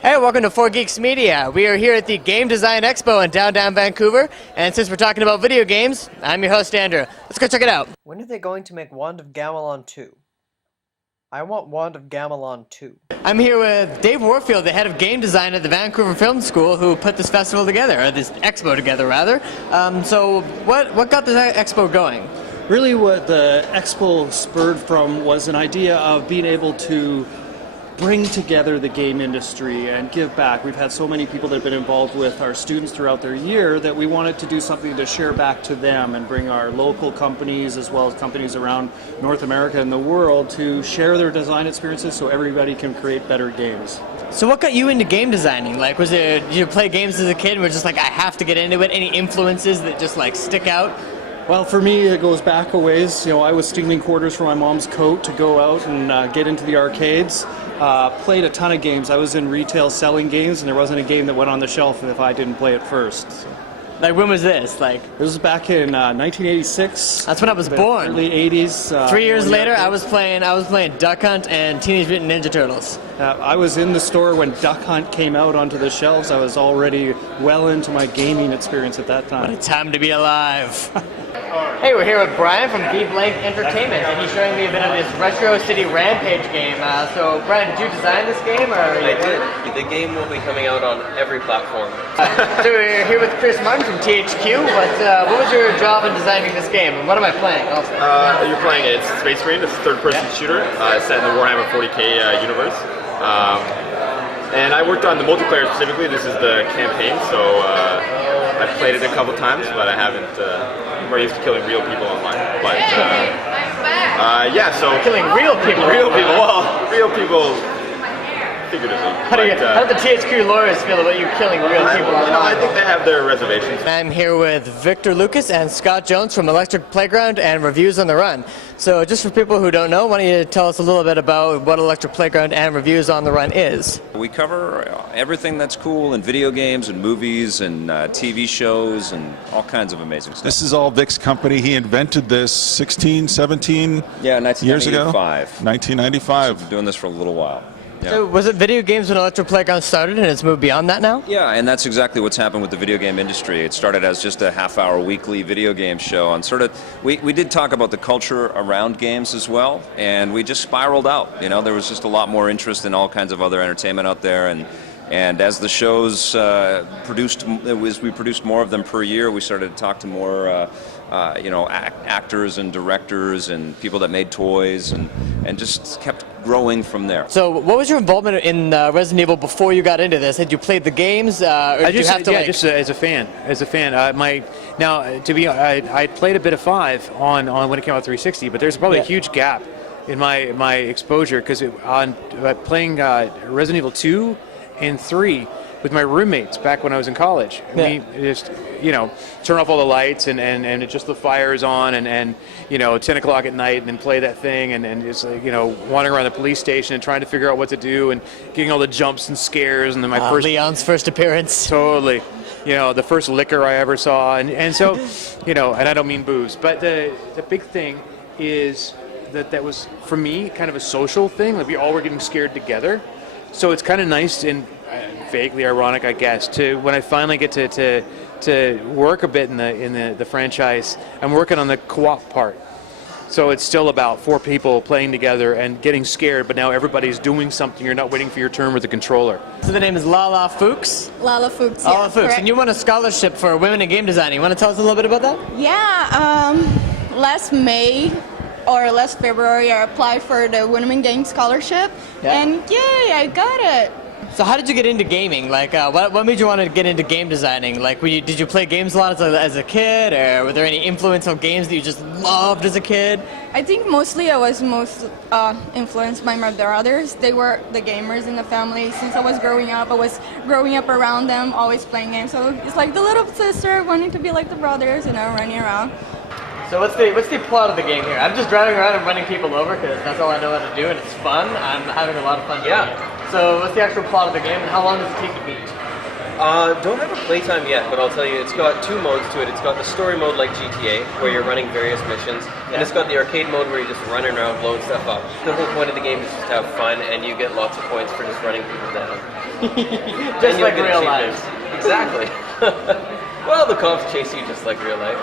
Hey, welcome to 4Geeks Media. We are here at the Game Design Expo in downtown Vancouver, and since we're talking about video games, I'm your host, Andrew. Let's go check it out. When are they going to make Wand of Gamelon 2? I want Wand of Gamelon 2. I'm here with Dave Warfield, the head of game design at the Vancouver Film School, who put this festival together, or this expo together, rather. So what got this expo going? Really what the Expo spurred from was an idea of being able to bring together the game industry and give back. We've had so many people that have been involved with our students throughout their year that we wanted to do something to share back to them and bring our local companies as well as companies around North America and the world to share their design experiences so everybody can create better games. So what got you into game designing? Like, was it, did you play games as a kid and were just like, I have to get into it? Any influences that just like stick out? Well, for me, it goes back a ways. You know, I was stealing quarters from my mom's coat to go out and get into the arcades. Played a ton of games. I was in retail selling games, and there wasn't a game that went on the shelf if I didn't play it first. So. Like, when was this? Like, this was back in 1986. That's when I was born. Early 80s. 3 years later, I was playing Duck Hunt and Teenage Mutant Ninja Turtles. I was in the store when Duck Hunt came out onto the shelves. I was already well into my gaming experience at that time. What a time to be alive. Hey, we're here with Brian from Deep Blank Entertainment, and he's showing me a bit of this Retro City Rampage game. So, Brian, did you design this game? Or I did. The game will be coming out on every platform. So we're here with Chris Martin from THQ. What was your job in designing this game, and what am I playing? You're playing it's Space Marine. It's a third-person shooter set in the Warhammer 40k universe. And I worked on the multiplayer specifically. This is the campaign, so I've played it a couple times, but I haven't. I'm more used to killing real people online. But yeah, so killing real people. Real people. Well, real people. Figuratively. How do the THQ lawyers feel about you killing real people? I think they have their reservations. I'm here with Victor Lucas and Scott Jones from Electric Playground and Reviews on the Run. So just for people who don't know, why don't you tell us a little bit about what Electric Playground and Reviews on the Run is? We cover everything that's cool in video games and movies and TV shows and all kinds of amazing stuff. This is all Vic's company. He invented this 16, 17 years ago? 1995. So we've been doing this for a little while. Yeah. So was it video games when Electric Playground started and it's moved beyond that now? Yeah, and that's exactly what's happened with the video game industry. It started as just a half-hour weekly video game show, and sort of we did talk about the culture around games as well, and we just spiraled out. You know, there was just a lot more interest in all kinds of other entertainment out there, and as the shows we produced more of them per year, we started to talk to more actors and directors and people that made toys, and just kept growing from there. So what was your involvement in Resident Evil before you got into this? Had you played the games? Or did you have to just as a fan. I played a bit of 5 on when it came out 360, but there's probably a huge gap in my exposure because on playing Resident Evil 2 and 3 with my roommates back when I was in college. We just, turn off all the lights and it just the fire's on and 10 o'clock at night and then play that thing and just, wandering around the police station and trying to figure out what to do and getting all the jumps and scares and then my first... Leon's first appearance. Totally. The first liquor I ever saw and so, and I don't mean booze, but the big thing is that was, for me, kind of a social thing. Like we all were getting scared together. So it's kind of nice and vaguely ironic, I guess, to when I finally get to work a bit in the franchise. I'm working on the co-op part, so it's still about 4 people playing together and getting scared. But now everybody's doing something. You're not waiting for your turn with the controller. So the name is Lala Fuchs. Lala Fuchs. Lala Yeah, Fuchs, correct. and you won a scholarship for women in game design. You want to tell us a little bit about that? Yeah. Last May or last February, I applied for the Women in Game scholarship, and yay, I got it. So how did you get into gaming? Like, what made you want to get into game designing? Like, did you play games a lot as a kid, or were there any influential games that you just loved as a kid? I think mostly I was influenced by my brothers. They were the gamers in the family. Since I was growing up, I was growing up around them, always playing games. So it's like the little sister wanting to be like the brothers, running around. So what's the plot of the game here? I'm just driving around and running people over because that's all I know how to do, and it's fun. I'm having a lot of fun doing it. So what's the actual plot of the game, and how long does it take to beat? Don't have a playtime yet, but I'll tell you, it's got 2 modes to it. It's got the story mode like GTA, where you're running various missions, and it's got the arcade mode where you're just running around blowing stuff up. The whole point of the game is just to have fun, and you get lots of points for just running people down. Just like real life. Exactly. Well, the cops chase you just like real life.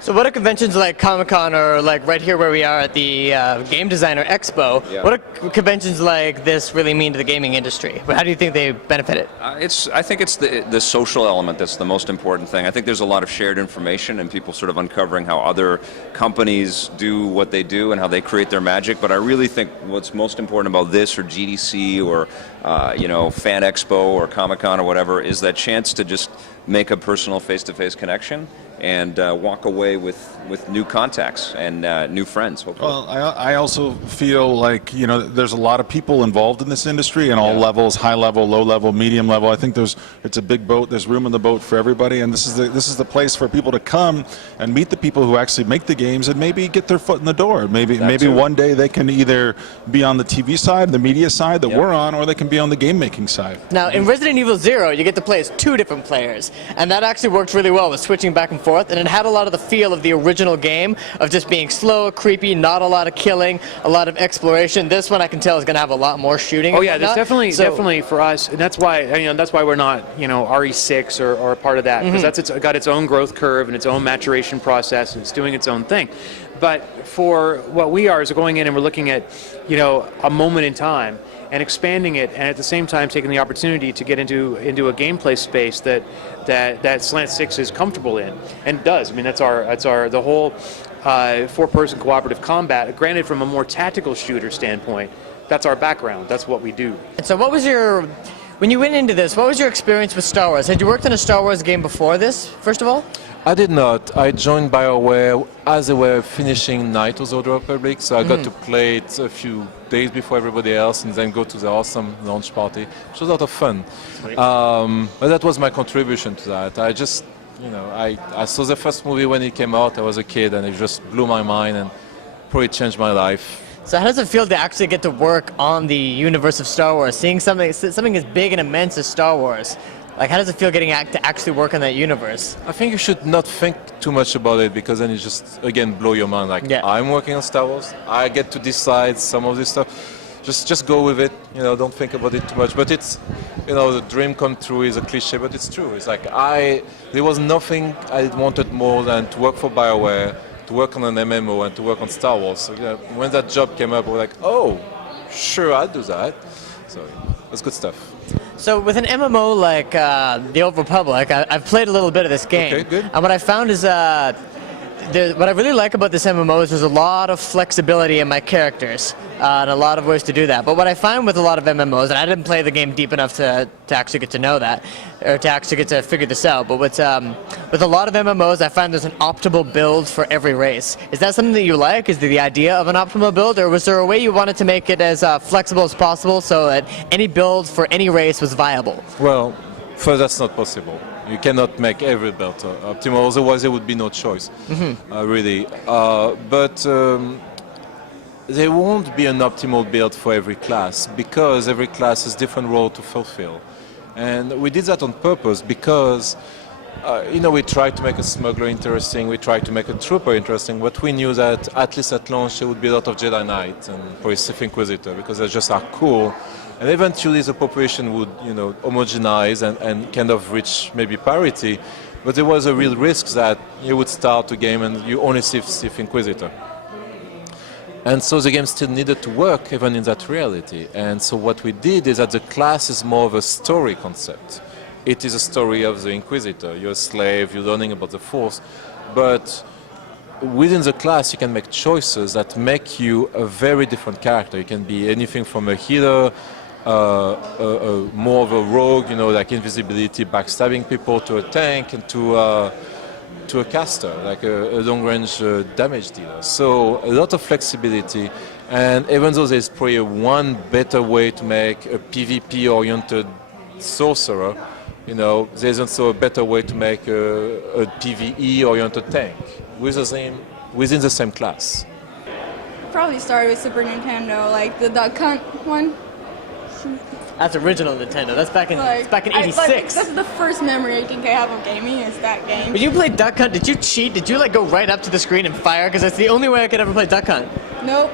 So what are conventions like Comic-Con or like right here where we are at the Game Designer Expo, what do conventions like this really mean to the gaming industry? How do you think they benefit it? I think it's the social element that's the most important thing. I think there's a lot of shared information and people sort of uncovering how other companies do what they do and how they create their magic. But I really think what's most important about this or GDC or Fan Expo or Comic-Con or whatever is that chance to just make a personal face-to-face connection and walk away with new contacts and new friends, hopefully. Well, I also feel like, there's a lot of people involved in this industry in all levels, high level, low level, medium level. I think it's a big boat. There's room in the boat for everybody, and this is the place for people to come and meet the people who actually make the games and maybe get their foot in the door. Maybe one day they can either be on the TV side, the media side that we're on, or they can be on the game making side. Now, in Resident Evil 0, you get to play as 2 different players, and that actually worked really well with switching back and forth. And it had a lot of the feel of the original game of just being slow, creepy, not a lot of killing, a lot of exploration. This one I can tell is going to have a lot more shooting. Oh yeah, that's definitely for us, and that's why we're not RE6 or a part of that, because it's got its own growth curve and its own maturation process, and it's doing its own thing. But for what we are is going in and we're looking at a moment in time and expanding it, and at the same time taking the opportunity to get into a gameplay space that Slant 6 is comfortable in, and does. I mean, that's the whole 4-person cooperative combat. Granted, from a more tactical shooter standpoint, that's our background. That's what we do. And so, when you went into this, what was your experience with Star Wars? Had you worked on a Star Wars game before this, first of all? I did not. I joined BioWare as they were finishing Knights of the Old Republic, so I got to play it a few days before everybody else and then go to the awesome launch party, which was a lot of fun. But that was my contribution to that. I just, I saw the first movie when it came out. I was a kid and it just blew my mind and probably changed my life. So how does it feel to actually get to work on the universe of Star Wars, seeing something as big and immense as Star Wars? Like, how does it feel getting to actually work on that universe? I think you should not think too much about it, because then you just, again, blow your mind. Like, I'm working on Star Wars. I get to decide some of this stuff. Just go with it. Don't think about it too much. But it's, the dream come true is a cliche, but it's true. It's like there was nothing I wanted more than to work for BioWare, to work on an MMO, and to work on Star Wars. So when that job came up, I was like, oh, sure, I'll do that. So that's good stuff. So with an MMO like the Old Republic, I've played a little bit of this game. Okay, good. And what I found is what I really like about this MMO is there's a lot of flexibility in my characters and a lot of ways to do that. But what I find with a lot of MMOs, and I didn't play the game deep enough to actually get to know that, or to actually get to figure this out, but with a lot of MMOs, I find there's an optimal build for every race. Is that something that you like? Is there the idea of an optimal build, or was there a way you wanted to make it as flexible as possible so that any build for any race was viable? Well, first, that's not possible. You cannot make every build optimal, otherwise there would be no choice, really. But there won't be an optimal build for every class, because every class has different role to fulfill. And we did that on purpose because, we tried to make a smuggler interesting, we tried to make a trooper interesting, but we knew that at least at launch there would be a lot of Jedi Knight and probably Sith Inquisitor, because they just are cool. And eventually the population would, homogenize and kind of reach maybe parity. But there was a real risk that you would start a game and you only see Sith Inquisitor. And so the game still needed to work even in that reality. And so what we did is that the class is more of a story concept. It is a story of the Inquisitor. You're a slave, you're learning about the Force. But within the class, you can make choices that make you a very different character. You can be anything from a healer, more of a rogue, like invisibility, backstabbing people, to a tank, and to a caster, like a long-range damage dealer. So a lot of flexibility, and even though there's probably one better way to make a PvP-oriented sorcerer, there's also a better way to make a PvE-oriented tank within the same class. Probably started with Super Nintendo, like the Duck Hunt one. That's original Nintendo. That's back in '86. That's the first memory I think I have of gaming is that game. When you played Duck Hunt, did you cheat? Did you go right up to the screen and fire? Because that's the only way I could ever play Duck Hunt. Nope.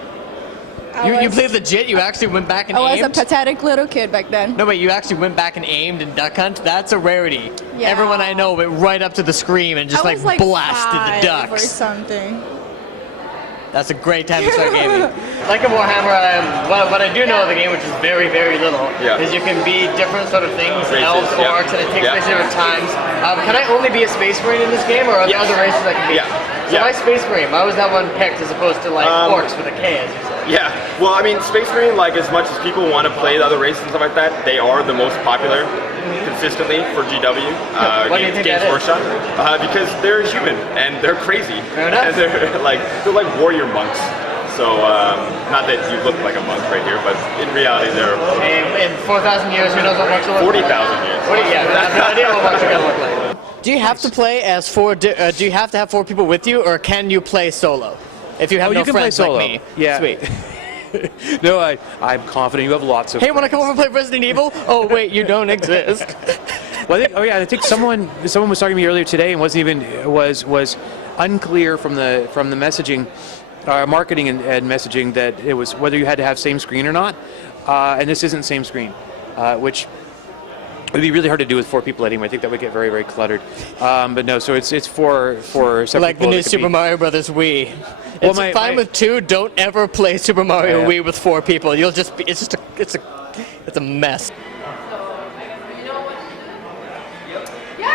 You played legit? You actually went back and I was a aimed? pathetic little kid back then. No, but you actually went back and aimed in Duck Hunt? That's a rarity. Yeah. Everyone I know went right up to the screen and just I was blasted five the or ducks. something. That's a great time to start gaming. Like a Warhammer, what I do know of the game, which is very, very little, is you can be different sort of things, Races, elves, yeah. orcs, and it takes Yeah. place different times. Can I only be a space marine in this game, or are there Yes. other races I can be? Yeah. So Yeah. my space marine, why was that one picked as opposed to orcs with a K, as you said? Yeah, well, I mean, Space Marine, as much as people want to play the other races and stuff like that, they are the most popular consistently for GW. Why do you think Games that is? Workshop, because they're human and they're crazy. Fair enough. And they're like warrior monks. So, not that you look like a monk right here, but in reality, they're In 4,000 years, who knows what monks will look like? 40,000 years. Yeah, I have no idea what monks are going to look like. Do you have to play as do you have to have 4 people with you, or can you play solo? If you have no you can play friends solo. like me. Yeah. Sweet. No, I'm confident you have lots of. Hey, want to come over and play Resident Evil? Oh, wait, you don't exist. Well, I think someone was talking to me earlier today and wasn't even was unclear from the messaging, marketing and messaging that it was whether you had to have same screen or not, and this isn't same screen, which would be really hard to do with 4 people anyway. I think that would get very, very cluttered. But no, so it's for separate Like the people new that could Super be- Mario Brothers Wii. Well, It's fine with 2. Don't ever play Super Mario Yeah. Wii with 4 people. You'll just be. It's a mess. Yeah.